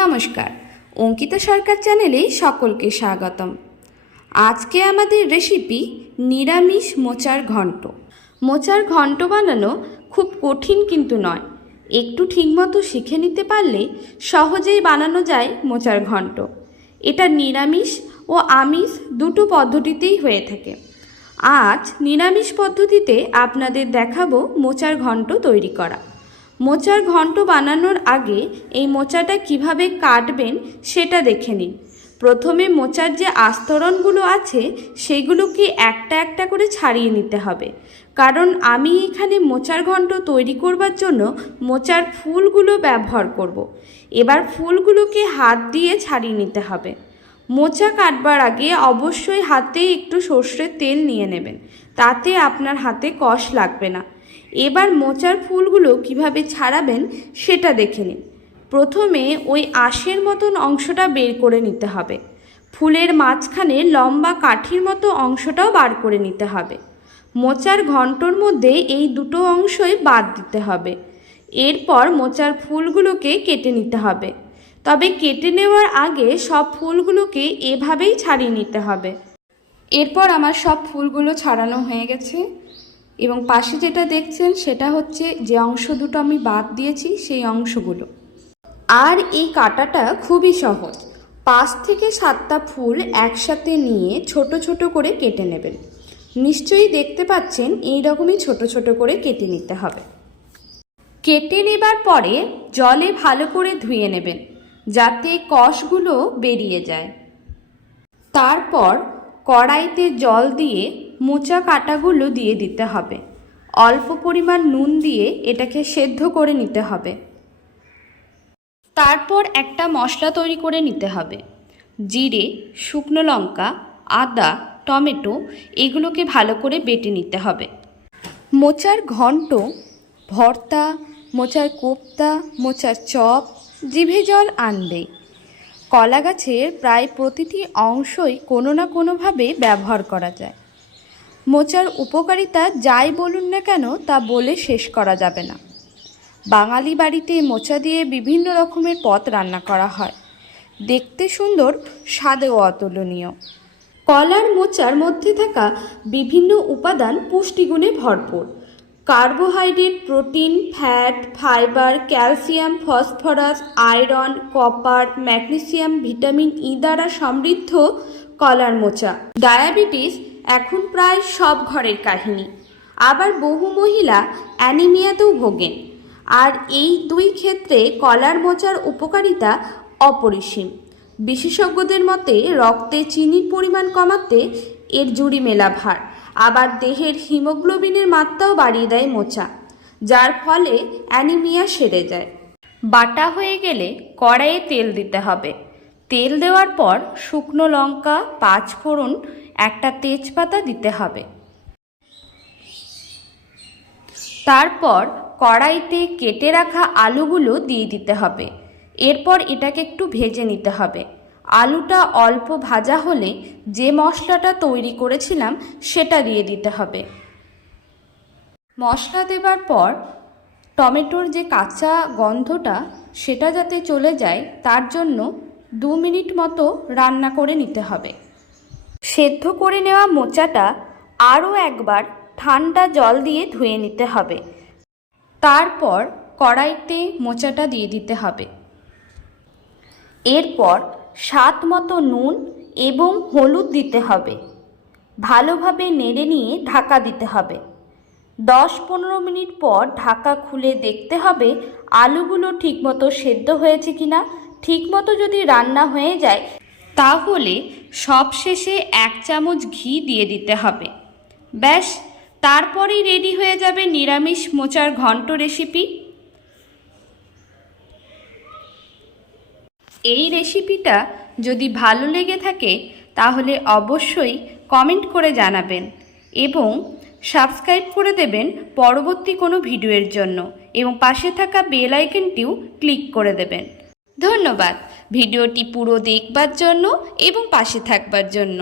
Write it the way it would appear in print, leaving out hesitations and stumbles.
নমস্কার, অঙ্কিতা সরকার চ্যানেলে সকলকে স্বাগতম। আজকে আমাদের রেসিপি নিরামিষ মোচার ঘন্ট। মোচার ঘন্ট বানানো খুব কঠিন কিন্তু নয়, একটু ঠিকমতো শিখে নিতে পারলে সহজেই বানানো যায় মোচার ঘন্ট। এটা নিরামিষ ও আমিষ দুটো পদ্ধতিতেই হয়ে থাকে। আজ নিরামিষ পদ্ধতিতে আপনাদের দেখাবো মোচার ঘন্ট তৈরি করা। মোচার ঘন্ট বানানোর আগে এই মোচাটা কিভাবে কাটবেন সেটা দেখে নিন। প্রথমে মোচার যে আস্তরণগুলো আছে সেগুলোকে একটা একটা করে ছাড়িয়ে নিতে হবে, কারণ আমি এখানে মোচার ঘন্ট তৈরি করবার জন্য মোচার ফুলগুলো ব্যবহার করব। এবার ফুলগুলোকে হাত দিয়ে ছাড়িয়ে নিতে হবে। মোচা কাটবার আগে অবশ্যই হাতে একটু সর্ষের তেল নিয়ে নেবেন, তাতে আপনার হাতে কষ লাগবে না। এবার মোচার ফুলগুলো কিভাবে ছাড়াবেন সেটা দেখে নিন। প্রথমে ওই আঁশের মতন অংশটা বের করে নিতে হবে। ফুলের মাঝখানে লম্বা কাঠির মতো অংশটাও বার করে নিতে হবে। মোচার ঘন্টর মধ্যে এই দুটো অংশই বাদ দিতে হবে। এরপর মোচার ফুলগুলোকে কেটে নিতে হবে, তবে কেটে নেওয়ার আগে সব ফুলগুলোকে এভাবেই ছাড়িয়ে নিতে হবে। এরপর আমার সব ফুলগুলো ছাড়ানো হয়ে গেছে এবং পাশে যেটা দেখছেন সেটা হচ্ছে যে অংশ দুটো আমি বাদ দিয়েছি সেই অংশগুলো। আর এই কাটাটা খুবই সহজ। 5 থেকে 7টা ফুল একসাথে নিয়ে ছোট ছোট করে কেটে নেবেন। নিশ্চয়ই দেখতে পাচ্ছেন এই রকমই ছোট ছোট করে কেটে নিতে হবে। কেটে নেবার পরে জলে ভালো করে ধুয়ে নেবেন, যাতে কষগুলো বেরিয়ে যায়। তারপর কড়াইতে জল দিয়ে মোচা কাটাগুলো দিয়ে দিতে হবে। অল্প পরিমাণ নুন দিয়ে এটাকে সেদ্ধ করে নিতে হবে। তারপর একটা মশলা তৈরি করে নিতে হবে। জিরে, শুকনো লঙ্কা, আদা, টমেটো এগুলোকে ভালো করে বেটে নিতে হবে। মোচার ঘন্ট, ভর্তা, মোচার কোপ্তা, মোচার চপ জিভে জল আনবে। কলা গাছের প্রায় প্রতিটি অংশই কোনো না কোনোভাবে ব্যবহার করা যায়। মোচার উপকারিতা যাই বলুন না কেন তা বলে শেষ করা যাবে না। বাঙালি বাড়িতে মোচা দিয়ে বিভিন্ন রকমের পদ রান্না করা হয়। দেখতে সুন্দর, স্বাদেও অতুলনীয়। কলার মোচার মধ্যে থাকা বিভিন্ন উপাদান পুষ্টিগুণে ভরপুর। Carbohydrate, protein, fat, fibre, calcium, phosphorus, iron, copper, magnesium, vitamin E দ্বারা সমৃদ্ধ কলার মোচা। ডায়াবেটিস এখন প্রায় সব ঘরের কাহিনী। আবার বহু মহিলা অ্যানিমিয়াতেও ভোগেন। আর এই দুই ক্ষেত্রে কলার মোচার উপকারিতা অপরিসীম। বিশেষজ্ঞদের মতে রক্তে চিনির পরিমাণ কমাতে এর জুড়ি মেলা ভার। আবার দেহের হিমোগ্লোবিনের মাত্রাও বাড়িয়ে দেয় মোচা, যার ফলে অ্যানিমিয়া সেরে যায়। বাটা হয়ে গেলে কড়াইয়ে তেল দিতে হবে। তেল দেওয়ার পর শুকনো লঙ্কা, 5 ফোড়ন, একটা তেজপাতা দিতে হবে। তারপর কড়াইতে কেটে রাখা আলুগুলো দিয়ে দিতে হবে। এরপর এটাকে একটু ভেজে নিতে হবে। আলুটা অল্প ভাজা হলে যে মশলাটা তৈরি করেছিলাম সেটা দিয়ে দিতে হবে। মশলা দেবার পর টমেটোর যে কাঁচা গন্ধটা সেটা যাতে চলে যায় তার জন্য 2 মিনিট মতো রান্না করে নিতে হবে। সেদ্ধ করে নেওয়া মোচাটা আরও একবার ঠান্ডা জল দিয়ে ধুয়ে নিতে হবে। তারপর কড়াইতে মোচাটা দিয়ে দিতে হবে। এরপর স্বাদ মতো নুন এবং হলুদ দিতে হবে। ভালোভাবে নেড়ে নিয়ে ঢাকা দিতে হবে। 10-15 মিনিট পর ঢাকা খুলে দেখতে হবে আলুগুলো ঠিকমতো সেদ্ধ হয়েছে কিনা। ঠিকমতো যদি রান্না হয়ে যায় তাহলে সবশেষে 1 চামচ ঘি দিয়ে দিতে হবে। ব্যাস, তারপরেই রেডি হয়ে যাবে নিরামিষ মোচার ঘন্ট রেসিপি। এই রেসিপিটা যদি ভালো লেগে থাকে তাহলে অবশ্যই কমেন্ট করে জানাবেন এবং সাবস্ক্রাইব করে দেবেন পরবর্তী কোনো ভিডিওর জন্য, এবং পাশে থাকা বেল আইকনটিও ক্লিক করে দেবেন। ধন্যবাদ ভিডিওটি পুরো দেখবার জন্য এবং পাশে থাকবার জন্য।